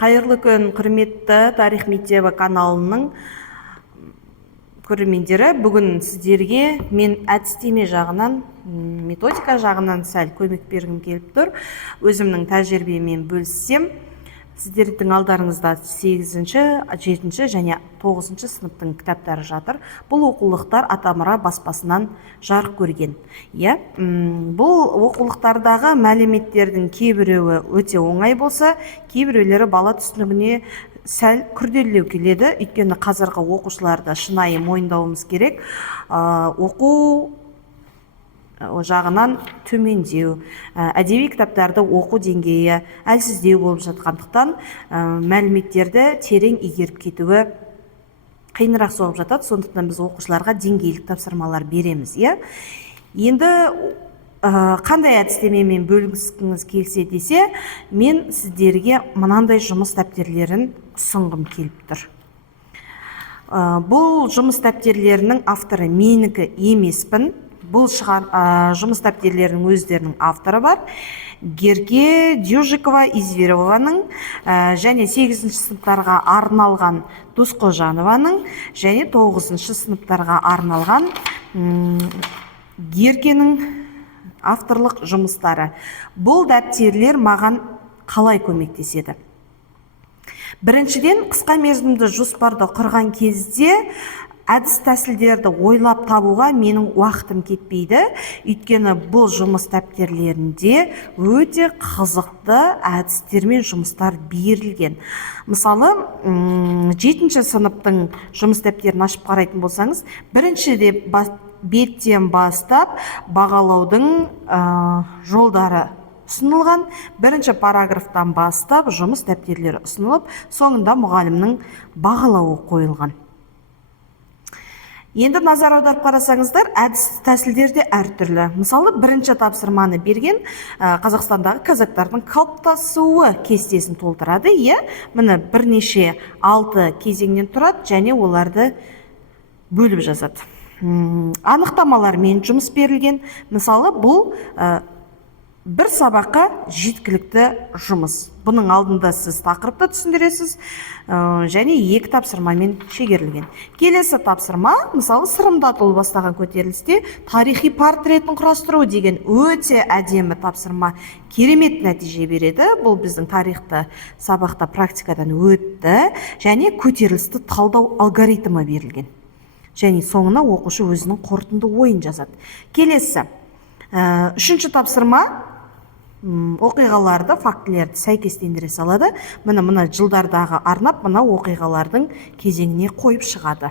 Қайырлы күн, құрметті Тарих мектебі каналының көрермендері. Бүгін сіздерге мен әдістеме жағынан, методика жағынан сәл көмек бергім келіп тұр. Өзімнің тәжірибемен бөліссем, сіздердің алдарыңызда 8-ші, 7-ші және 9-ші сыныптың кітаптары жатыр. Бұл оқулықтар Атамұра баспасынан жарық көрген. Бұл оқулықтардағы мәліметтердің кейбіреуі өте оңай болса, кейбіреулері бала түсінігіне сәл күрделеу келеді. Өйткені қазіргі оқушыларды шынайы мойындауымыз керек. Оқу жағынан төмендеу, әдеби кітаптарды оқу деңгейі әлсіздеу болып жатқандықтан мәліметтерді терең игеріп кетуі қиынырақ соғып жатады. Сондықтан біз оқушыларға деңгейлік тапсырмалар береміз. Енді қандай әдістемемен бөліскіңіз келсе десе, мен сіздерге мынандай жұмыс дәптерлерін ұсынғым келіп тұр. Бұл жұмыс дәптерлерінің авторы менікі емеспін. Бұл жұмыс дәптерлерінің өздерінің авторы бар. Герке Дюжикова Изверованың және 8-ші сыныптарға арналған Досқожанованың және 9-ші сыныптарға арналған Геркенің авторлық жұмыстары. Бұл дәптерлер маған қалай көмектеседі? Біріншіден, қысқа мерзімді жоспарды құрған кезде әдіс тәсілдерді ойлап табуға менің уақытым кетпейді. Өйткені бұл жұмыс дәптерлерінде өте қызықты әдістер мен жұмыстар берілген. Мысалы, 7-ші сыныптың жұмыс дәптерін ашып қарайтын болсаңыз, бірінші беттен бастап бағалаудың жолдары ұсынылған. Бірінші параграфтан бастап жұмыс дәптерлері ұсынылып, соңында мұғалімнің бағалауы қойылған. Енді назар аударып қарасаңыздар, әдіс тәсілдерде әртүрлі. Мысалы, бірінші тапсырманы берген Қазақстандағы казактардың қалыптасуы кестесін толтырады. Міне бірнеше 6 кезеңнен тұрады және оларды бөліп жазады. Анықтамалармен жұмыс берілген. Мысалы, бұл бір сабаққа жеткілікті жұмыс. Бұның алдында сіз тақырыпты түсіндіресіз және 2 тапсырмамен шегерілген. Келесі тапсырма, мысалы, сырымдатылу бастаған көтерілісте тарихи портретін құрастыру деген өте әдемі тапсырма, керемет нәтиже береді. Бұл біздің тарихты сабақта практикадан өтті және көтерілісті талдау алгоритмі берілген. Және соңына оқушы өзінің қорытынды ойын жазады. Келесі, 3-ші тапсырма оқиғаларды, фактілерді сәйкестендіре салады. Мына жылдардағы арнап, мына оқиғалардың кезеңіне қойып шығады.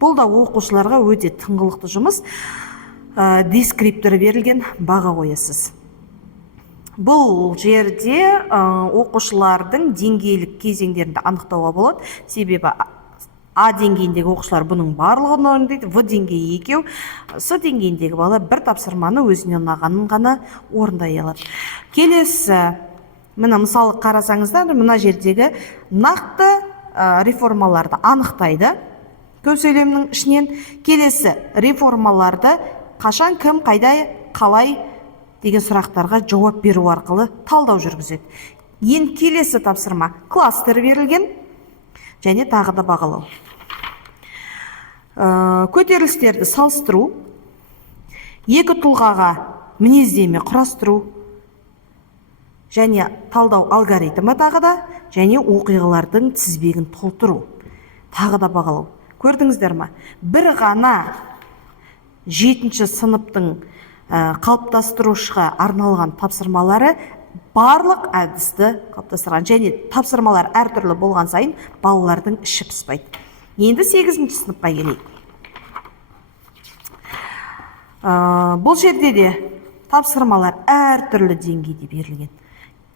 Бұл да оқушыларға өте тыңғылықты жұмыс. Дескриптері берілген, баға қоясыз. Бұл жерде оқушылардың деңгейлік кезеңдерінде анықтауға болады. Себебі А деңгейіндегі оқушылар бұның барлығын орындайды, В деңгейі 2, С деңгейіндегі бала бір тапсырманы өзіне ұнағанын ғана орындай алады. Келесі, мысалы қарасаңыздар, мына жердегі нақты реформаларды анықтайды. Көп сөйлемнің ішінен. Келесі, реформаларды қашан, кім, қайда, қалай деген сұрақтарға жауап беру арқылы талдау жүргізеді. Ең келесі тапсырма кластер берілген және тағы да бағалау. Көтерілістерді салыстыру, 2 тұлғаға мінездеме құрастыру және талдау алгоритмі тағы да, және оқиғалардың тізбегін толтыру, тағы да бағалау. Көрдіңіздер ме? Бір ғана 7-ші сыныптың қалыптастырушыға арналған тапсырмалары барлық әдісті қалыптастырған, және тапсырмалар әртүрлі болған сайын балалардың іші піспайды. Енді 8-ші сыныпқа келейік. Бұл жерде де тапсырмалар әртүрлі деңгейде берілген.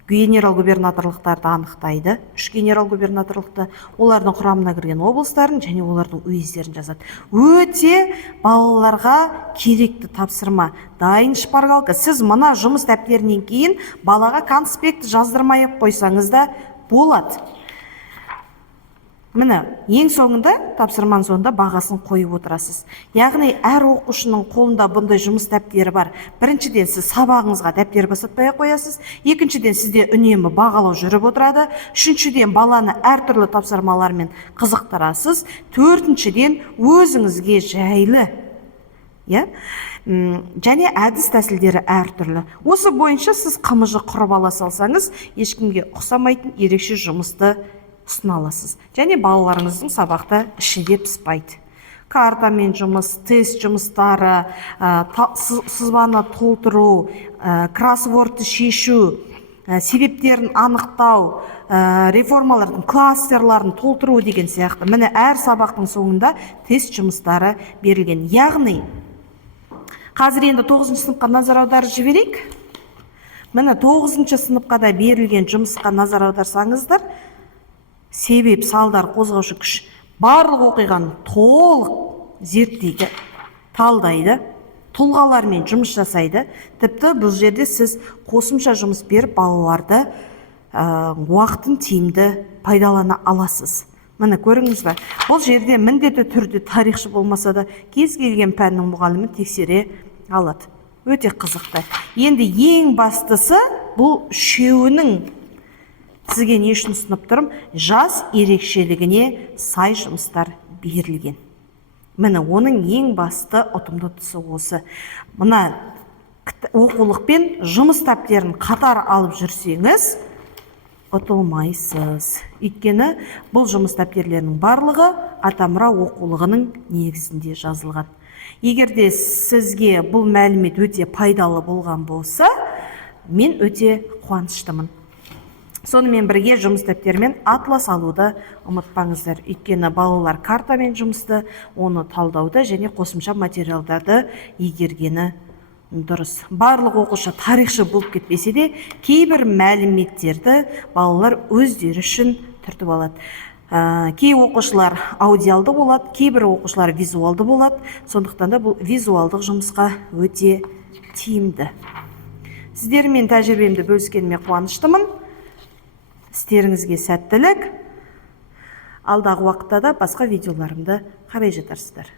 Генерал-губернаторлықтарды анықтайды. 3 генерал-губернаторлықты, олардың құрамына кірген облыстарын және олардың уездерін жазады. Өте балаларға керекті тапсырма. Дайын шпаргалка. Сіз мына жұмыс дәптерінен кейін балаға конспект жаздырмай қойсаңыз да болады. Міне, ең соңында, тапсырманың соңында бағасын қойып отырасыз. Яғни, әр оқушының қолында бұндай жұмыс дәптері бар. Біріншіден, сіз сабағыңызға дәптер басатпай қоясыз. Екіншіден, сізде үнемі бағалау жүріп отырады. Үшіншіден, баланы әртүрлі тапсырмалармен қызықтырасыз. Төртіншіден, өзіңізге жайлы, және әдіс тәсілдері әртүрлі. Осы бойынша сіз қымыжы құрып ала салсаңыз, ешкімге ұқсамайтын ерекше жұмысты ұсына аласыз. Және балаларыңыздың сабақта іші де піспайды. Картамен жұмыс, тест жұмыстары, сызбаны толтыру, кроссвордты шешу, себептерін анықтау, реформалардың кластерларын толтыру деген сияқты. Міне, әр сабақтың соңында тест жұмыстары берілген. Яғни, қазір енді 9 сыныпқа назар аударып жіберейік. Міне, 9 сыныпқа да берілген жұмысқа назар аударсаңыздар, себеп, салдар, қозғаушы күш барлық оқиғаны толық зерттейді, талдайды, тұлғалармен жұмыс жасайды. Тіпті бұл жерде сіз қосымша жұмыс беріп балаларды уақытын тиімді пайдалана аласыз. Міне, көріңіз бе, бұл жерде міндетті түрде тарихшы болмаса да кез келген пәннің мұғалімі тексере алады. Өте қызықты. Енді ең бастысы бұл үшеуінің сізге не үшін ұсынып тұрмын? Жас ерекшелігіне сай жұмыстар берілген. Міне, оның ең басты ұтымды тұсы осы. Мына оқулықпен жұмыс дәптерін қатар алып жүрсеңіз, ұтылмайсыз. Өйткені бұл жұмыс дәптерлерінің барлығы Атамұра оқулығының негізінде жазылған. Егерде сізге бұл мәлімет өте пайдалы болған болса, мен өте қуаныштымын. Сонымен бірге жұмыс дәптермен атлас алуды ұмытпаңыздар. Өйткені балалар картамен жұмысты, оны талдауды және қосымша материалдарды игергені дұрыс. Барлық оқушы тарихшы болып кетпесе де, кейбір мәліметтерді балалар өздері үшін түртіп алады. Кей оқушылар аудиалды болады, кейбір оқушылар визуалды болады. Сондықтан да бұл визуалдық жұмысқа өте тиімді. Сіздермен тәжірибемді бөліскеніме қуаныштымын. Істеріңізге сәттілік. Алдағы уақытта да басқа видеоларымды қарай жатарсыздар.